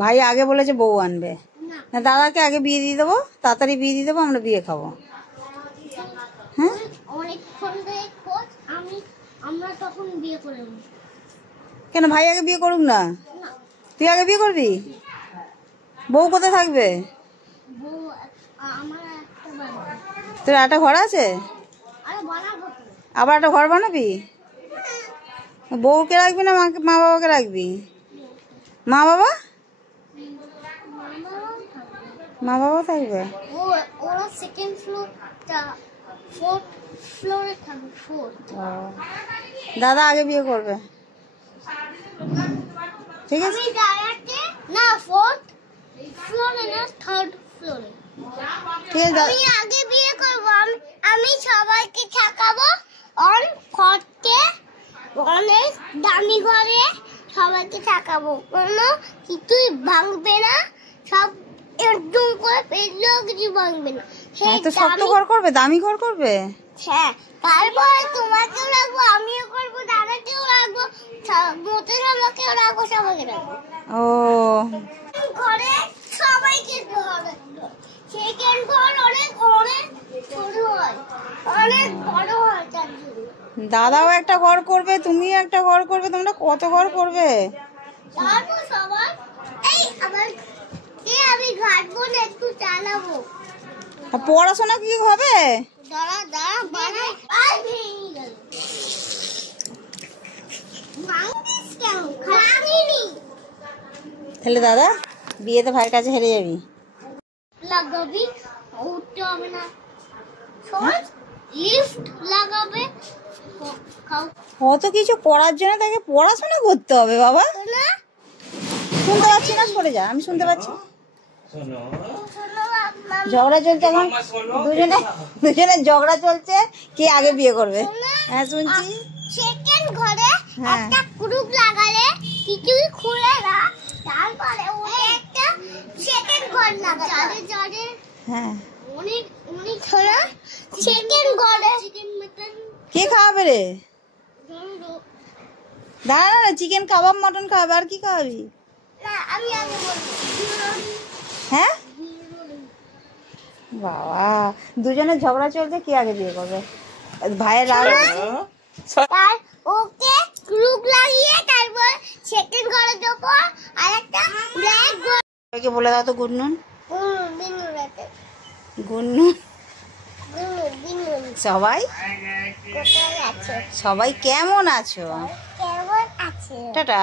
ভাই আগে বলেছে বউ আনবে না, দাদাকে আগে বিয়ে দিয়ে দেবো, তাড়াতাড়ি বিয়ে দিয়ে দেবো, আমরা বিয়ে খাবো। হ্যাঁ কেন ভাই আগে বিয়ে করুক না, তুই আগে বিয়ে করবি? বউ কোথায় থাকবে? তোর একটা ঘর আছে, আবার একটা ঘর বানাবি? বউকে রাখবি না মা বাবাকে রাখবি? মা বাবা থাকবে। দাদা আগে বিয়ে করবে, ঠিক আছে? আমি আগে বিয়ে করবো, আমি সবাইকে থাকাবো অনেক দামি ঘরে, সবাইকে থাকাবো, কোনো কিছুই ভাঙবে না, সব একদম করে পেলেও কিছু ভাঙবে না। তো শক্ত ঘর করবে, দামি ঘর করবে। হ্যাঁ, তারপরে তোমাকেও রাখবো, আমিও করবো, দাদাকেও রাখবো, মোটে আমাকেও রাখবো, সবাইকে রাখবো। ও ঘরে সবাইকে সেকেন্ড ঘর অনেক অনেক ছোট হয়, অনেক বড় হয় তার জন্য। দাদাও একটা ঘর করবে, তুমিও একটা ঘর করবে, তোমরা কত ঘর করবে? তারপর সবার আমি ঘাটবো না, একটু চালাবো। পড়াশোনা কি হবে? তাহলে দাদা বিয়েতে ভাইয়ের কাছে হেরে যাবি? লাগাবি, উঠতে হবে না, লিফট লাগাবে, কত কিছু করার জন্য তাকে পড়াশোনা করতে হবে বাবা। শুনতে পাচ্ছি না, সরে যা, আমি শুনতে পাচ্ছি। ঝগড়া চলছে এখন, দুজনে ঝগড়া চলছে, কে আগে বিয়ে করবে। হ্যাঁ শুনছি। সেকেন্ড ঘরে একটা গ্রুপ লাগালে কিছুই খুলে না, তারপরে একটা সেকেন্ড ঘর লাগালে যাদের হ্যাঁ অনেক অনেক হলো সেকেন্ড ঘরে চিকেন মটন কে খাওয়াবে রে? দাঁড়া না, চিকেন কাবাব, মটন খাওয়াবে, আর কি খাওয়াবি? না আমি আগে বলবো। হ্যাঁ বাবা, দুজনের ঝগড়া চলছে, কে আগে বিয়ে করবে? ভাইয়ের রাগ। তার ওকে গ্রুপ লাগিয়ে তারপর সেকেন্ড ঘরে দেবো, আর একটা ব্ল্যাক ঘর। সবাইকে বলে দাও তো গুড নুন। গুড নুন সবাই, কোথায় আছে? সবাই কেমন আছো? কেমন আছে? টাটা।